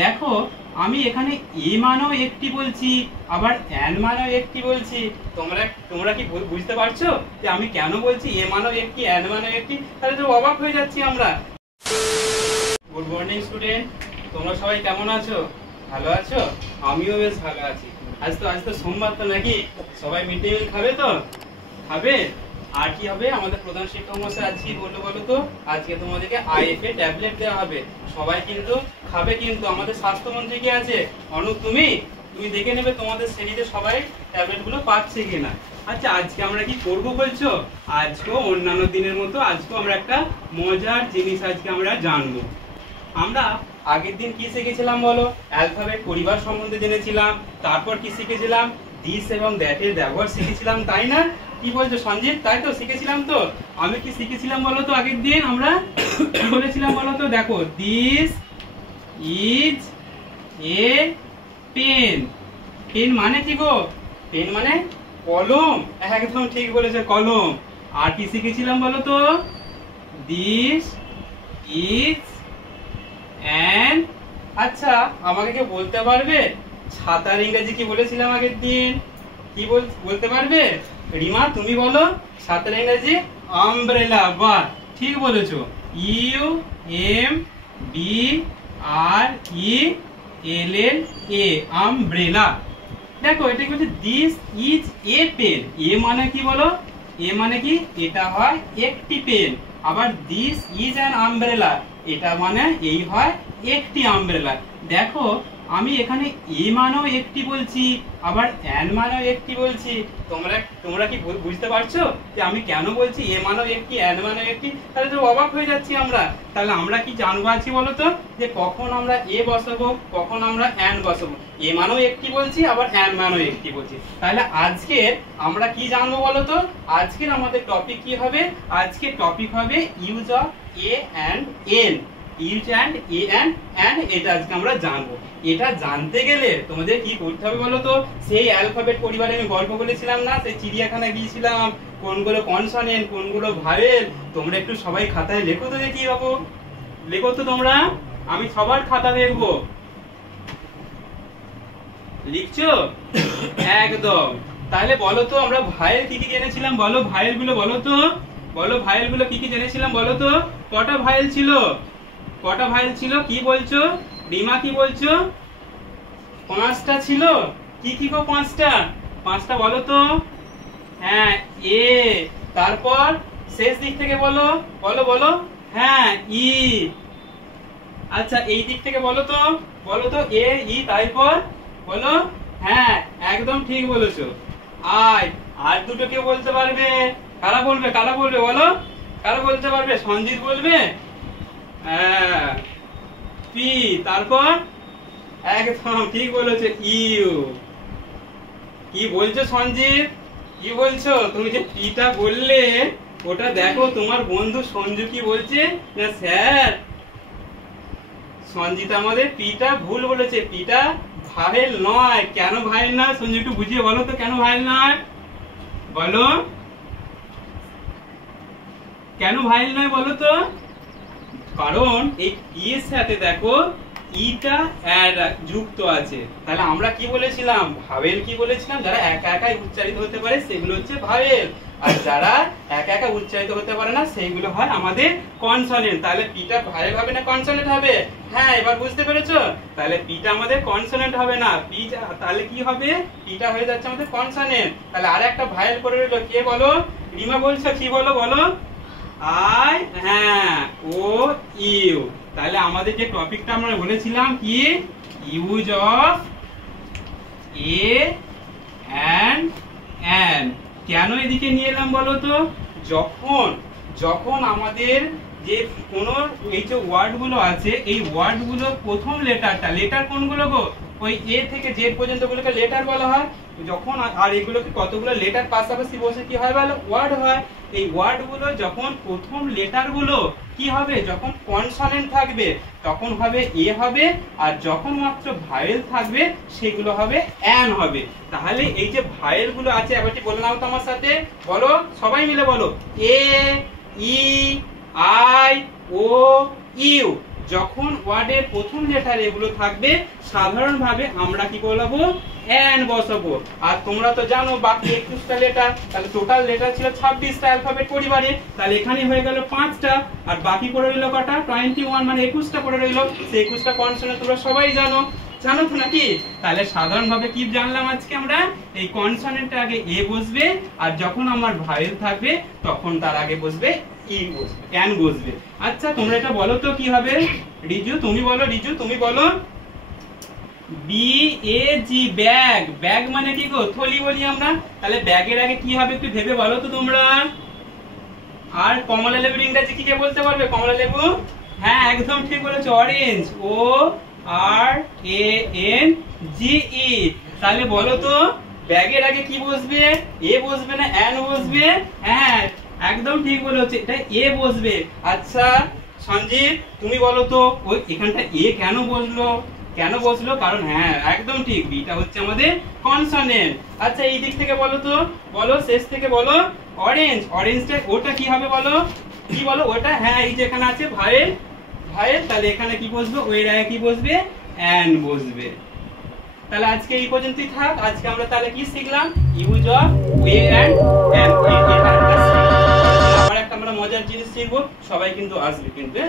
দেখো আমি এখানে এ মানেও একটি বলছি, আবার এন মানেও একটি বলছি। তোমরা তোমরা কি বুঝতে পারছো যে আমি কেন বলছি এ মানেও একটি, এন মানেও একটি? তাহলে তো অবাক হয়ে যাচ্ছি আমরা। গুড মর্নিং স্টুডেন্ট, তোমরা সবাই কেমন আছো? ভালো আছো? আমিও বেশ ভালো আছি। আজ তো সোমবার, তো নাকি সবাই মিড ডে মিল খাবে? তো খাবে। আর কি হবে, আমাদের প্রধান শিক্ষক মশাই আজকে বললো বলো তো, আজকে তোমাদেরকে আইএফএ ট্যাবলেট দেওয়া হবে। সবাই কিন্তু খাবে। কিন্তু আমাদের স্বাস্থ্যমন্ত্রী কি আছে? অনুপ, তুমি দেখে নেবে তোমাদের শ্রেণীতে সবাই ট্যাবলেট গুলো পাচ্ছে কিনা। আচ্ছা, আজকে আমরা কি করবো বলছো? আজকেও অন্যান্য দিনের মতো আজকেও আমরা একটা মজার জিনিস আজকে আমরা জানবো। আমরা আগের দিন কি শিখেছিলাম বলো? অ্যালফাবেট পরিবার সম্বন্ধে জেনেছিলাম। তারপর কি শিখেছিলাম? দিস এবং দ্যাটের ব্যবহার শিখেছিলাম, তাই না? কি বলছো সঞ্জিত? তাই তো শিখেছিলাম। তো আমি কি শিখেছিলাম বলো তো আগের দিন? আমরা বলেছিলাম বলো তো, দেখো, this is a pen. Pen মানে কি গো? পেন মানে কলম। একদম ঠিক বলেছে, কলম। আর কি শিখেছিলাম বলো তো? দিস ইজ অ্যান, আচ্ছা আমাকে কেউ বলতে পারবে ছাতার ইংরেজি কি বলেছিলাম আগের দিন? কি বলতে পারবে? রিমা তুমি বলো ছাতার ইংরেজি? আমব্রেলা। বাহ, ঠিক বলেছো। U M B R E L L A, umbrella. দেখো এটা কি বলছে? This is a pen. A মানে কি বলো? এ মানে কি? এটা হয় একটি পেন। আবার দিস ইজ অ্যান আমব্রেলা, এটা মানে এই হয় একটি আমব্রেলা। দেখো আমি এখানে এ মানেও একটি বলছি, আবার এন মানেও একটি বলছি। তোমরা কি বুঝতে পারছো যে আমি কেন বলছি এ মানেও একটি, এন মানেও একটি? তাহলে তো অবাক হয়ে যাচ্ছি আমরা। তাহলে আমরা কি জানবো আছি বলো তো, যে কখন আমরা এ বসাবো, কখন আমরা এন বসাবো। এ মানেও একটি বলছি, আবার এন মানেও একটি বলছি। তাহলে আজকে আমরা কি জানবো বলো তো? আজকের আমাদের টপিক কি হবে? আজকের টপিক হবে use of A and N. Use and a and এটা আজকে আমরা জানবো। এটা জানতে গেলে তোমাদের কি করতে হবে বলো তো? সেই অ্যালফাবেট পরিবারে আমি গল্প বলেছিলাম না, সেই চিড়িয়াখানা গিয়েছিলাম, কোনগুলো কনসোনেন্ট কোনগুলো ভাওয়েল। তোমরা একটু সবাই খাতায় লেখো তো, দেখি বাবু লেখো তো তোমরা। আমি সবার খাতা দেখবো। লিখছো? একদম। তাহলে বলো তো আমরা ভাইয়েল কি কি জেনেছিলাম? বলো ভাইয়েল গুলো বলো তো, বলো ভাইয়েল গুলো কি কি জেনেছিলাম বলো তো? কটা ভাইয়েল ছিল? কটা ভাইয়েল ছিল? কি বলছো রিমা? কি বলছো? 5টা ছিল। কি কি গো 5টা? 5টা বলো তো। হ্যাঁ, এ। তারপর শেষ দিক থেকে বলো, বলো বলো। হ্যাঁ, ই। আচ্ছা এই দিক থেকে বলো তো, বলো তো। এ, ই, তারপর বলো। হ্যাঁ, একদম ঠিক বলেছো। আই। আর দুটো কেউ বলতে পারবে? কারা বলবে? কারা বলবে বলো? কারা বলতে পারবে? সঞ্জিত বলবে। হ্যাঁ, পি। তারপর একদম ঠিক বলেছো, ইউ। কি বলছো সঞ্জিত? কি বলছো? তুমি যে পিটা বললে ওটা দেখো তোমার বন্ধু সঞ্জু কি বলছে না, স্যার সঞ্জিত আমাদের পিটা ভুল বলেছে, পিটা ভাইল নয়। কেন ভাইল নয় সঞ্জু একটু বুঝিয়ে বলো তো, কেন ভাইল নয় বলো? কেন ভাইল নয় বলো তো? কারণ এই পি এর সাথে দেখো ইটা যুক্ত আছে। তাহলে আমরা কি বলেছিলাম? ভাওয়েল কি বলেছিলাম? যারা একা একাই উচ্চারিত হতে পারে সেগুলো হচ্ছে ভাওয়েল, আর যারা একা একা উচ্চারিত হতে পারে না সেইগুলো হয় আমাদের কনসোনেন্ট। তাহলে পিটা ভাওয়েল হবে না কনসোনেন্ট হবে? হ্যাঁ, এবার বুঝতে পেরেছো? তাহলে পিটা আমাদের কনসোনেন্ট হবে না, পি তাহলে কি হবে? পিটা হয়ে যাচ্ছে আমাদের কনসোনেন্ট। তাহলে আর একটা ভাওয়েল করে রইলো, কে বলো? রিমা বলছো, কি বলো বলো? আই। হ্যাঁ, ও, ইউ। তাহলে আমাদের যে টপিকটা আমরা বলেছিলাম কি? Use of A and N. কেন এদিকে নিয়ে এলাম বলো তো? যখন আমাদের যে কোন এই যে ওয়ার্ড গুলো আছে, এই ওয়ার্ড গুলো প্রথম লেটারটা, লেটার কোনগুলো গো? ওই এ থেকে জেড পর্যন্ত গুলোকে লেটার বলা হয়। যখন আর এগুলোকে কতগুলো লেটার পাশাপাশি বসে কি হয় বলো? ওয়ার্ড হয়। এই ওয়ার্ড গুলো যখন প্রথম লেটার গুলো কি হবে? যখন কনসোনেন্ট থাকবে তখন হবে এ হবে, আর যখন মাত্র ভাওয়েল থাকবে সেগুলো হবে এন হবে। তাহলে এই যে ভাওয়েল গুলো আছে, একবারটি বলে নাও তো আমার সাথে, বলো সবাই মিলে বলো। এ, ই, আই, ও, ইউ। যখন ওয়ার্ডের প্রথম লেটার এগুলো থাকবে সাধারণভাবে আমরা কি বলবো এন বসাবো। আর তোমরা তো জানো বাকি 21টা লেটার, তাহলে টোটাল লেটার ছিল 26টা অ্যালফাবেট পরিবারে, তাহলে এখানে হয়ে গেল 5টা আর বাকি পড়ে রইল কটা 21 মানে 21টা পড়ে রইল। সেই 21টা কনসোনেন্ট তোমরা সবাই জানো তো নাকি? তাহলে সাধারণভাবে কি জানলাম আজকে আমরা, এই কনসোনেন্টের আগে এ বসবে আর যখন আমার ভায়েল থাকবে তখন তার আগে বসবে ই বসবে, এন বসবে। আচ্ছা তোমরা এটা বলো তো কি হবে? রিজু তুমি বলো। B A G bag, bag মানে কি গো? থলি বলি আমরা। তাহলে ব্যাগের আগে কি হবে একটু ভেবে বলো তো তোমরা। আর কমলা লেবুর ইংরেজি কি কে বলতে পারবে? কমলা লেবু, হ্যাঁ একদম ঠিক বলেছো, orange, O R A N G ই। তাহলে বলো তো ব্যাগের আগে কি বসবে? এ বসবে না এন বসবে? হ্যাঁ একদম ঠিক বলেছো, এটা এ বসবে। আচ্ছা সঞ্জিত তুমি বলো তো ওই এখানটা এ কেন বসলো? কারণ হ্যাঁ একদম ঠিক, বিটা হচ্ছে আমাদের কনসোনেন্ট। আচ্ছা এই দিক থেকে বলো তো, বলো শেষ থেকে বলো, অরেঞ্জ, অরেঞ্জটা ওটা কি হবে বলো? কি বলো ওটা? হ্যাঁ এই যে এখানে আছে ভায়েল, তাহলে এখানে কি বসবে? ওই আগে কি বসবে? এন বসবে। তাহলে আজকে এই পর্যন্তই থাক। আজকে আমরা তাহলে কি শিখলাম? Use of a and an. আবার একটা আমরা মজার জিনিস শিখবো, সবাই কিন্তু আসবে কিন্তু।